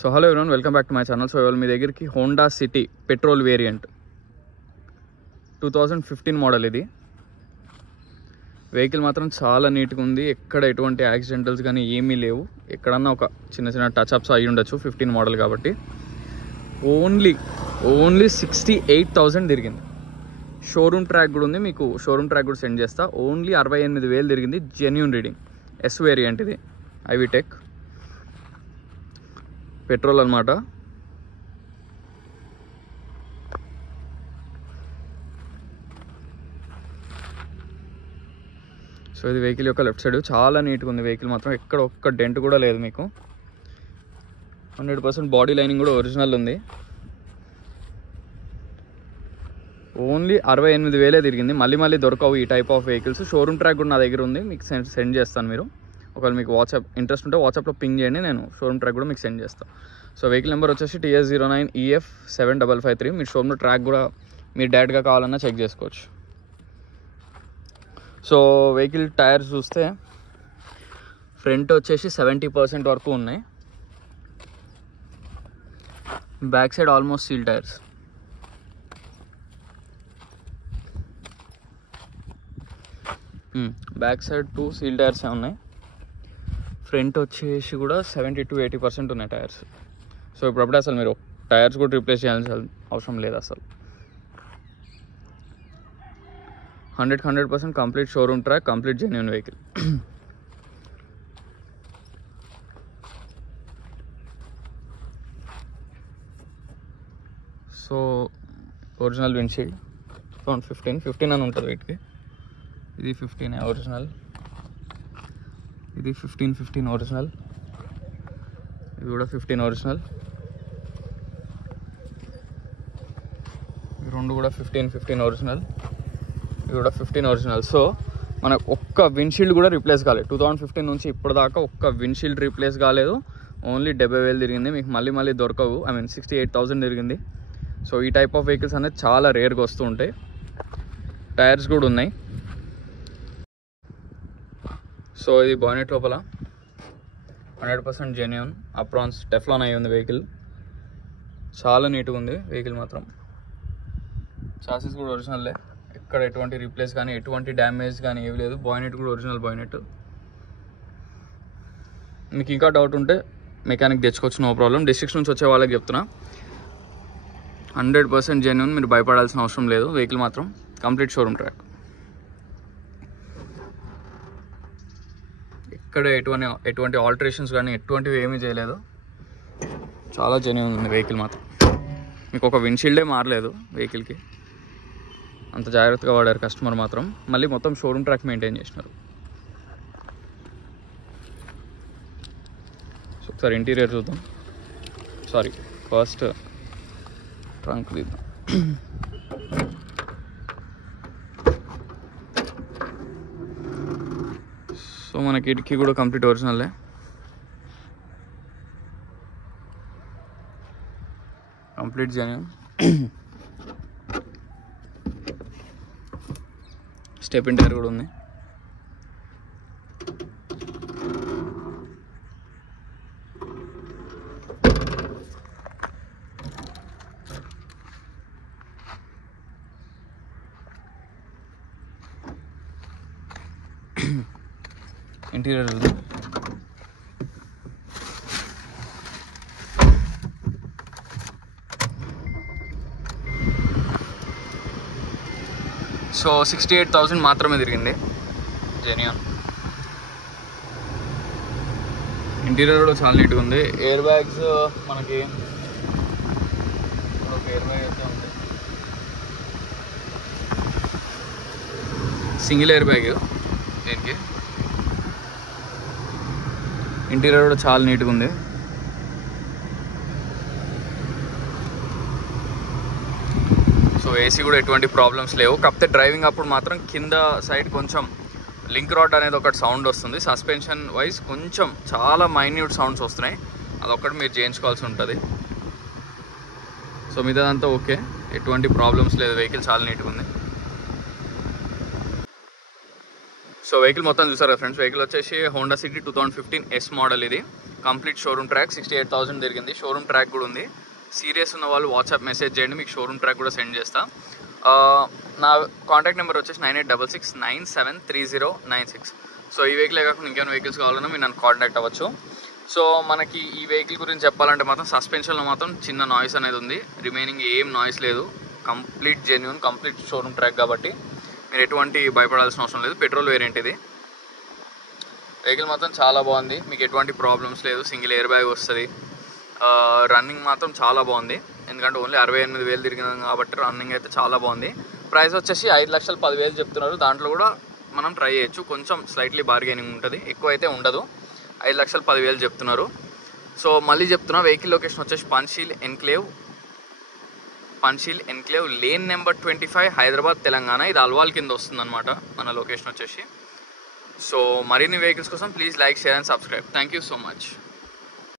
So hello everyone, welcome back to my channel. So ఇవాళ మీ దగ్గరికి Honda city petrol variant 2015 model. ఇది vehicle మాత్రం చాలా నీట్గా ఉంది. ఎక్కడ ఎటువంటి యాక్సిడెంటల్స్ కానీ ఏమీ లేవు. ఎక్కడన్నా ఒక చిన్న చిన్న టచ్అప్స్ అయ్యి ఉండొచ్చు, 15 మోడల్ కాబట్టి. ఓన్లీ 68,000 తిరిగింది. షోరూమ్ ట్రాక్ కూడా ఉంది, మీకు షోరూమ్ ట్రాక్ కూడా సెండ్ చేస్తా. ఓన్లీ 68,000 తిరిగింది. Genuine reading. ఎస్ వేరియంట్ ఇది, ఐవిటెక్ పెట్రోల్ అనమాట. సో ఇది వెహికల్ యొక్క లెఫ్ట్ సైడ్. చాలా నీట్గా ఉంది వెహికల్ మాత్రం. ఎక్కడ ఒక్క డెంట్ కూడా లేదు మీకు. 100% బాడీ లైనింగ్ కూడా ఒరిజినల్ ఉంది. ఓన్లీ 68,000 తిరిగింది. మళ్ళీ దొరకవు ఈ type of vehicles. Showroom track కూడా నా దగ్గర ఉంది, మీకు సెండ్ చేస్తాను. మీరు ఒకవేళ మీకు వాట్సాప్ ఇంట్రెస్ట్ ఉంటే వాట్సాప్లో పింగ్ చేయండి, నేను షోరూమ్ ట్రాక్ కూడా మీకు సెండ్ చేస్తాను. సో వెహికల్ నెంబర్ వచ్చేసి TS09EF7553. మీ షోరూమ్లో ట్రాక్ కూడా మీరు డైరెక్ట్గా కావాలన్నా చెక్ చేసుకోవచ్చు. సో వెహికల్ టైర్స్ చూస్తే ఫ్రంట్ వచ్చేసి 70% వరకు ఉన్నాయి. Back side almost seal tyres. Back side 2 seal టైర్సే ఉన్నాయి. ఫ్రంట్ వచ్చేసి కూడా 70 to 80% ఉన్నాయి టైర్స్. సో ఇప్పుడప్పుడే అసలు మీరు టైర్స్ కూడా రీప్లేస్ చేయాల్సిన అవసరం లేదు అసలు. 100% complete showroom track, complete genuine vehicle. So original windshield 15 అని ఉంటుంది వీటికి. ఇది 15 ఒరిజినల్, ఇది 15 ఒరిజినల్, ఇది కూడా 15 ఒరిజినల్, ఈ రెండు కూడా 15 ఒరిజినల్, ఇది కూడా 15 ఒరిజినల్. సో మనకు ఒక్క విండ్షీల్డ్ కూడా రీప్లేస్ కాలేదు. 2015 నుంచి ఇప్పటిదాకా ఒక్క విండ్షీల్డ్ రీప్లేస్ కాలేదు. ఓన్లీ 70,000 తిరిగింది. మీకు మళ్ళీ దొరకవు. 68,000 తిరిగింది. సో ఈ టైప్ ఆఫ్ వెహికల్స్ అనేది చాలా రేర్గా వస్తూ ఉంటాయి. టైర్స్ కూడా ఉన్నాయి. సో ఇది బానెట్ లోపల 100% జెన్యూన్ అప్రాన్స్ టెఫ్లాన్ అయ్యి ఉంది వెహికల్. చాలా నీట్గా ఉంది వెహికల్ మాత్రం. చాసిస్ కూడా ఒరిజినల్లే. ఎక్కడ ఎటువంటి రీప్లేస్ కానీ ఎటువంటి డ్యామేజ్ కానీ ఏమి లేదు. బానెట్ కూడా ఒరిజినల్ బానెట్. మీకు ఇంకా డౌట్ ఉంటే మెకానిక్ తెచ్చుకోవచ్చు, నో ప్రాబ్లం. డిస్ట్రిక్ట్స్ నుంచి వచ్చే వాళ్ళకి చెప్తున్నా, 100% జెన్యూన్. మీరు భయపడాల్సిన అవసరం లేదు. వెహికల్ మాత్రం కంప్లీట్ షోరూమ్ ట్రాక్. ఇక్కడ ఎటువంటి ఆల్టరేషన్స్ కానీ ఎటువంటివి ఏమీ చేయలేదు. చాలా జెన్యూన్ ఉంది వెహికల్ మాత్రం. మీకు ఒక విండ్షీల్డే మారలేదు వెహికల్కి. అంత జాగ్రత్తగా వాడారు కస్టమర్ మాత్రం. మళ్ళీ మొత్తం షోరూమ్ ట్రాక్ మెయింటైన్ చేసినారు. సో ఒకసారి ఇంటీరియర్ చూద్దాం. సారీ, ఫస్ట్ ట్రంక్ తీద్దాం. సో మన కిటికీ కూడా కంప్లీట్ ఒరిజినల్లే. Complete genuine. Step in tyre కూడా ఉంది. ఇంటీరియర్ చూద్దాం. సో 68,000 మాత్రమే తిరిగింది. జెన్యూన్. ఇంటీరియర్ కూడా చాలా నీట్గా ఉంది. ఎయిర్ బ్యాగ్స్ మనకి ఒక ఎయిర్ బ్యాగ్ అయితే ఉంది. సింగిల్ ఎయిర్ బ్యాగ్ దీనికి. ఇంటీరియర్ కూడా చాలా నీట్గా ఉంది. సో ఏసీ కూడా ఎటువంటి ప్రాబ్లమ్స్ లేవు. కాకపోతే డ్రైవింగ్ అప్పుడు మాత్రం కింద సైడ్ కొంచెం లింక్ రాడ్ అనేది ఒకటి సౌండ్ వస్తుంది. సస్పెన్షన్ వైజ్ కొంచెం చాలా మైన్యూట్ సౌండ్స్ వస్తున్నాయి. అదొక్కటి మీరు చేయించుకోవాల్సి ఉంటుంది. సో మిగతాదంతా ఓకే, ఎటువంటి ప్రాబ్లమ్స్ లేదు. వెహికల్ చాలా నీట్గా ఉంది. సో వెహికల్ మొత్తం చూసారా ఫ్రెండ్స్. వెహికల్ వచ్చేసి హోండా సిటీ 2015 S మోడల్. ఇది కంప్లీట్ షోరూమ్ ట్రాక్ 68,000 తిరిగింది. షోరూమ్ ట్రాక్ కూడా ఉంది. సీరియస్ ఉన్న వాళ్ళు వాట్సాప్ మెసేజ్ చేయండి, మీకు షోరూమ్ ట్రాక్ కూడా సెండ్ చేస్తా. నా కాంటాక్ట్ నెంబర్ వచ్చేసి 9866973096. సో ఈ వెహికలే కాకుండా ఇంకేమైనా వెహికల్స్ కావాలన్నా మీరు నన్ను కాంటాక్ట్ అవ్వచ్చు. సో మనకి ఈ వెహికల్ గురించి చెప్పాలంటే మాత్రం సస్పెన్షన్లో మాత్రం చిన్న నాయిస్ అనేది ఉంది, రిమైనింగ్ ఏం నాయిస్ లేదు. Complete genuine, complete showroom track కాబట్టి మీరు ఎటువంటి భయపడాల్సిన అవసరం లేదు. పెట్రోల్ వేరియంట్ ఇది. వెహికల్ మాత్రం చాలా బాగుంది, మీకు ఎటువంటి ప్రాబ్లమ్స్ లేదు. సింగిల్ ఎయిర్ బ్యాగ్ వస్తుంది. రన్నింగ్ మాత్రం చాలా బాగుంది, ఎందుకంటే ఓన్లీ 68,000 తిరిగినాం కాబట్టి రన్నింగ్ అయితే చాలా బాగుంది. ప్రైస్ వచ్చేసి 5,10,000 చెప్తున్నారు. దాంట్లో కూడా మనం ట్రై చేయొచ్చు, కొంచెం స్లైట్లీ బార్గెనింగ్ ఉంటుంది, ఎక్కువ అయితే ఉండదు. 5,10,000 చెప్తున్నారు. సో మళ్ళీ చెప్తున్నా, వెహికల్ లొకేషన్ వచ్చేసి Panchsheel enclave lane number 25, Hyderabad, Telangana. ఇది అల్వాల్ కింద వస్తుందన్నమాట మన లొకేషన్ వచ్చేసి. సో మరిన్ని వెహికల్స్ కోసం please like, share and subscribe. Thank you so much.